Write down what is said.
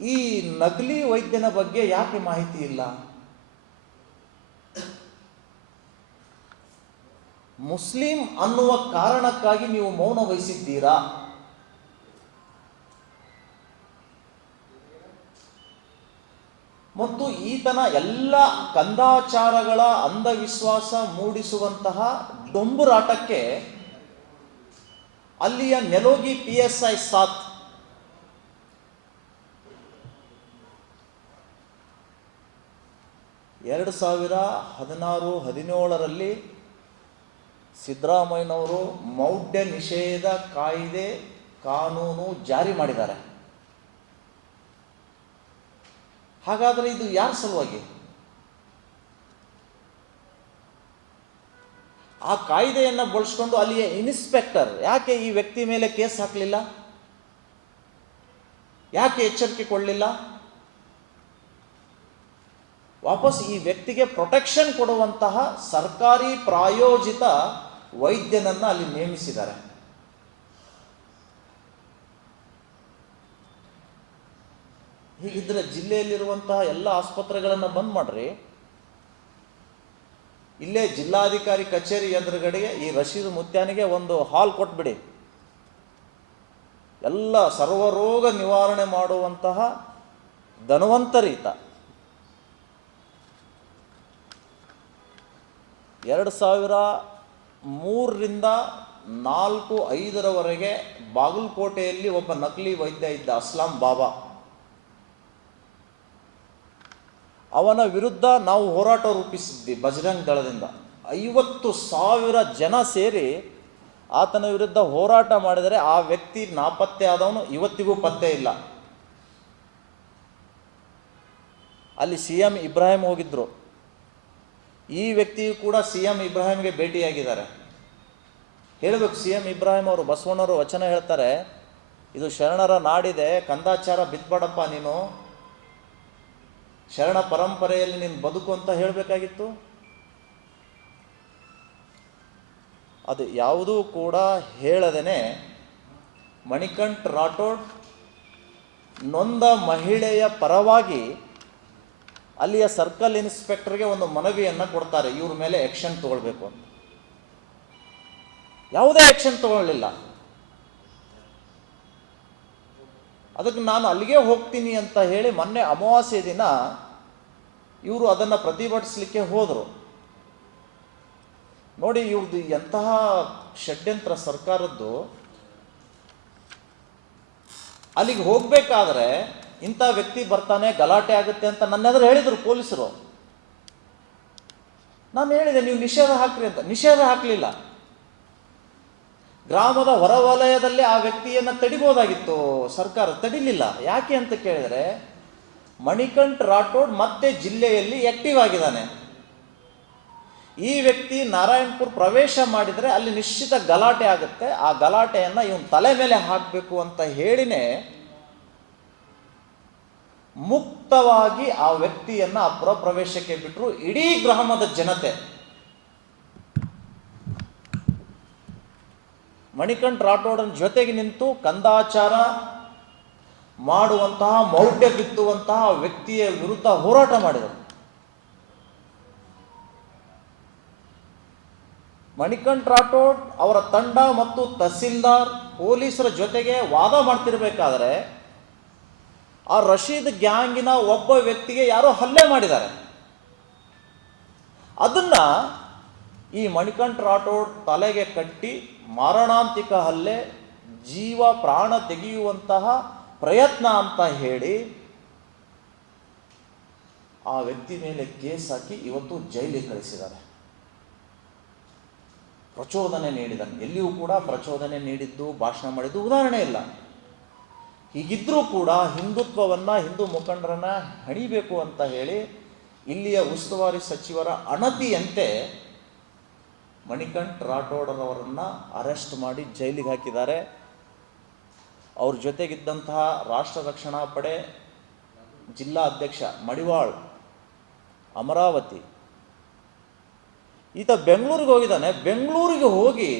ಈ ನಕಲಿ ವೈದ್ಯನ ಬಗ್ಗೆ ಯಾಕೆ ಮಾಹಿತಿ ಇಲ್ಲ? ಮುಸ್ಲಿಂ ಅನ್ನುವ ಕಾರಣಕ್ಕಾಗಿ ನೀವು ಮೌನ ವಹಿಸಿದ್ದೀರಾ? ಮತ್ತು ಈತನ ಎಲ್ಲ ಕಂದಾಚಾರಗಳ ಅಂಧವಿಶ್ವಾಸ ಮೂಡಿಸುವಂತಹ ಡೊಂಬುರಾಟಕ್ಕೆ ಅಲ್ಲಿಯ ನೆಲೋಗಿ ಪಿ ಎಸ್ ಐ ಸಾತ್ ಎರಡು ಸಾವಿರ ಹದಿನಾರು ಹದಿನೇಳರಲ್ಲಿ ಸಿದ್ದರಾಮಯ್ಯನವರು ಮೌಢ್ಯ ನಿಷೇಧ ಕಾಯ್ದೆ ಕಾನೂನು ಜಾರಿ ಮಾಡಿದ್ದಾರೆ. ಹಾಗಾದರೆ ಇದು ಯಾರ ಸಲುವಾಗಿ? ಆ ಕಾಯ್ದೆಯನ್ನು ಬಳಸ್ಕೊಂಡು ಅಲ್ಲಿಯ ಇನ್ಸ್ಪೆಕ್ಟರ್, ಯಾಕೆ ಈ ವ್ಯಕ್ತಿ ಮೇಲೆ ಕೇಸ್ ಹಾಕಲಿಲ್ಲ? ಯಾಕೆ ಎಚ್ಚರಿಕೆ ಕೊಡಲಿಲ್ಲ? ವಾಪಸ್ ಈ ವ್ಯಕ್ತಿಗೆ ಪ್ರೊಟೆಕ್ಷನ್ ಕೊಡುವಂತಹ ಸರ್ಕಾರಿ ಪ್ರಾಯೋಜಿತ ವೈದ್ಯನನ್ನ ಅಲ್ಲಿ ನೇಮಿಸಿದ್ದಾರೆ. ಹೀಗಿದ್ರೆ ಜಿಲ್ಲೆಯಲ್ಲಿರುವಂತಹ ಎಲ್ಲ ಆಸ್ಪತ್ರೆಗಳನ್ನು ಬಂದ್ ಮಾಡ್ರಿ. ಇಲ್ಲೇ ಜಿಲ್ಲಾಧಿಕಾರಿ ಕಚೇರಿ ಎದುರುಗಡೆಗೆ ಈ ರಶೀದ್ ಮುತ್ಯಾನಿಗೆ ಒಂದು ಹಾಲ್ ಕೊಟ್ಬಿಡಿ. ಎಲ್ಲ ಸರ್ವರೋಗ ನಿವಾರಣೆ ಮಾಡುವಂತಹ ಧನವಂತರೀತ ಎರಡು ಸಾವಿರ ಮೂರರಿಂದ ನಾಲ್ಕು ಐದರವರೆಗೆ ಬಾಗಲಕೋಟೆಯಲ್ಲಿ ಒಬ್ಬ ನಕಲಿ ವೈದ್ಯ ಇದ್ದ ಅಸ್ಲಾಂ ಬಾಬಾ. ಅವನ ವಿರುದ್ಧ ನಾವು ಹೋರಾಟ ರೂಪಿಸಿದ್ವಿ ಬಜರಂಗ್ ದಳದಿಂದ. ಐವತ್ತು ಸಾವಿರ ಜನ ಸೇರಿ ಆತನ ವಿರುದ್ಧ ಹೋರಾಟ ಮಾಡಿದರೆ ಆ ವ್ಯಕ್ತಿ ನಾಪತ್ತೆ ಆದವನು ಇವತ್ತಿಗೂ ಪತ್ತೆ ಇಲ್ಲ. ಅಲ್ಲಿ ಸಿ ಎಂ ಇಬ್ರಾಹಿಂ ಹೋಗಿದ್ರು. ಈ ವ್ಯಕ್ತಿಯು ಕೂಡ ಸಿ ಎಂ ಇಬ್ರಾಹಿಂಗೆ ಭೇಟಿಯಾಗಿದ್ದಾರೆ. ಹೇಳಬೇಕು ಸಿ ಎಂ ಇಬ್ರಾಹಿಂ ಅವರು, ಬಸವಣ್ಣವರು ವಚನ ಹೇಳ್ತಾರೆ, ಇದು ಶರಣರ ನಾಡಿದೆ, ಕಂದಾಚಾರ ಬಿತ್ಬೇಡಪ್ಪ ನೀನು. ಶರಣ ಪರಂಪರೆಯಲ್ಲಿ ನೀನು ಬದುಕು ಅಂತ ಹೇಳಬೇಕಾಗಿತ್ತು. ಅದು ಯಾವುದೂ ಕೂಡ ಹೇಳದೇನೆ, ಮಣಿಕಂಠ್ ರಾಠೋಡ್ ನೊಂದ ಮಹಿಳೆಯ ಪರವಾಗಿ ಅಲ್ಲಿಯ ಸರ್ಕಲ್ ಇನ್ಸ್ಪೆಕ್ಟರ್ಗೆ ಒಂದು ಮನವಿಯನ್ನು ಕೊಡ್ತಾರೆ. ಇವ್ರ ಮೇಲೆ ಆಕ್ಷನ್ ತಗೊಳ್ಬೇಕು ಅಂತ. ಯಾವುದೇ ಆಕ್ಷನ್ ತಗೊಳ್ಳಿಲ್ಲ. ಅದಕ್ಕೆ ನಾನು ಅಲ್ಲಿಗೆ ಹೋಗ್ತೀನಿ ಅಂತ ಹೇಳಿ ಮೊನ್ನೆ ಅಮಾವಾಸ್ಯ ದಿನ ಇವರು ಅದನ್ನು ಪ್ರತಿಭಟಿಸಲಿಕ್ಕೆ ಹೋದರು. ನೋಡಿ ಇವ್ರದ್ದು ಎಂತಹ ಷಡ್ಯಂತ್ರ ಸರ್ಕಾರದ್ದು. ಅಲ್ಲಿಗೆ ಹೋಗ್ಬೇಕಾದ್ರೆ ಇಂಥ ವ್ಯಕ್ತಿ ಬರ್ತಾನೆ, ಗಲಾಟೆ ಆಗುತ್ತೆ ಅಂತ ನನ್ನ ಎದುರು ಹೇಳಿದರು ಪೊಲೀಸರು. ನಾನು ಹೇಳಿದೆ, ನೀವು ನಿಷೇಧ ಹಾಕ್ರಿ ಅಂತ. ನಿಷೇಧ ಹಾಕಲಿಲ್ಲ. ಗ್ರಾಮದ ಹೊರವಲಯದಲ್ಲಿ ಆ ವ್ಯಕ್ತಿಯನ್ನು ತಡಿಬೋದಾಗಿತ್ತು. ಸರ್ಕಾರ ತಡಿಲಿಲ್ಲ. ಯಾಕೆ ಅಂತ ಕೇಳಿದರೆ, ಮಣಿಕಂಠ್ ರಾಠೋಡ್ ಮತ್ತೆ ಜಿಲ್ಲೆಯಲ್ಲಿ ಆಕ್ಟಿವ್ ಆಗಿದ್ದಾನೆ. ಈ ವ್ಯಕ್ತಿ ನಾರಾಯಣಪುರ ಪ್ರವೇಶ ಮಾಡಿದರೆ ಅಲ್ಲಿ ನಿಶ್ಚಿತ ಗಲಾಟೆ ಆಗುತ್ತೆ. ಆ ಗಲಾಟೆಯನ್ನು ಇವನು ತಲೆ ಮೇಲೆ ಹಾಕಬೇಕು ಅಂತ ಹೇಳಿನೇ ಮುಕ್ತವಾಗಿ ಆ ವ್ಯಕ್ತಿಯನ್ನ ಆ ಪುರ ಪ್ರವೇಶಕ್ಕೆ ಬಿಟ್ಟರು ಇಡೀ ಗ್ರಾಮದ ಜನತೆ. ಮಣಿಕಂಠ ರಾಠೋಡನ ಜೊತೆಗೆ ನಿಂತು ಕಂದಾಚಾರ ಮಾಡುವಂತಹ, ಮೌಢ್ಯ ಬಿತ್ತುವಂತಹ ವ್ಯಕ್ತಿಯ ವಿರುದ್ಧ ಹೋರಾಟ ಮಾಡಿದರು. ಮಣಿಕಂಠ ರಾಠೋಡ್ ಅವರ ತಂಡ ಮತ್ತು ತಹಸೀಲ್ದಾರ್ ಪೊಲೀಸರ ಜೊತೆಗೆ ವಾದ ಮಾಡ್ತಿರ್ಬೇಕಾದ್ರೆ ಆ ರಶೀದ್ ಗ್ಯಾಂಗಿನ ಒಬ್ಬ ವ್ಯಕ್ತಿಗೆ ಯಾರೋ ಹಲ್ಲೆ ಮಾಡಿದ್ದಾರೆ. ಅದನ್ನ ಈ ಮಣಿಕಂಠ ರಾಠೋಡ್ ತಲೆಗೆ ಕಟ್ಟಿ ಮಾರಣಾಂತಿಕ ಹಲ್ಲೆ, ಜೀವ, ಪ್ರಾಣ ತೆಗೆಯುವಂತಹ ಪ್ರಯತ್ನ ಅಂತ ಹೇಳಿ ಆ ವ್ಯಕ್ತಿ ಮೇಲೆ ಕೇಸ್ ಹಾಕಿ ಇವತ್ತು ಜೈಲಿಗೆ ಕಳಿಸಿದ್ದಾರೆ. ಪ್ರಚೋದನೆ ನೀಡಿದ, ಎಲ್ಲಿಯೂ ಕೂಡ ಪ್ರಚೋದನೆ ನೀಡಿದ್ದು, ಭಾಷಣ ಮಾಡಿದ್ದು ಉದಾಹರಣೆ ಇಲ್ಲ. ಹೀಗಿದ್ರೂ ಕೂಡ ಹಿಂದುತ್ವವನ್ನ ಹಿಂದೂ ಮುಖಂಡರನ್ನ ಹಣಿಬೇಕು ಅಂತ ಹೇಳಿ ಇಲ್ಲಿಯ ಉಸ್ತುವಾರಿ ಸಚಿವರ ಅಣತಿಯಂತೆ ಮಣಿಕಂಠ್ ರಾಠೋಡರವರನ್ನು ಅರೆಸ್ಟ್ ಮಾಡಿ ಜೈಲಿಗೆ ಹಾಕಿದ್ದಾರೆ. ಅವ್ರ ಜೊತೆಗಿದ್ದಂತಹ ರಾಷ್ಟ್ರ ರಕ್ಷಣಾ ಪಡೆ ಜಿಲ್ಲಾ ಅಧ್ಯಕ್ಷ ಮಡಿವಾಳ್, ಅಮರಾವತಿ, ಈತ ಬೆಂಗಳೂರಿಗೆ ಹೋಗಿದ್ದಾನೆ. ಬೆಂಗಳೂರಿಗೆ ಹೋಗಿ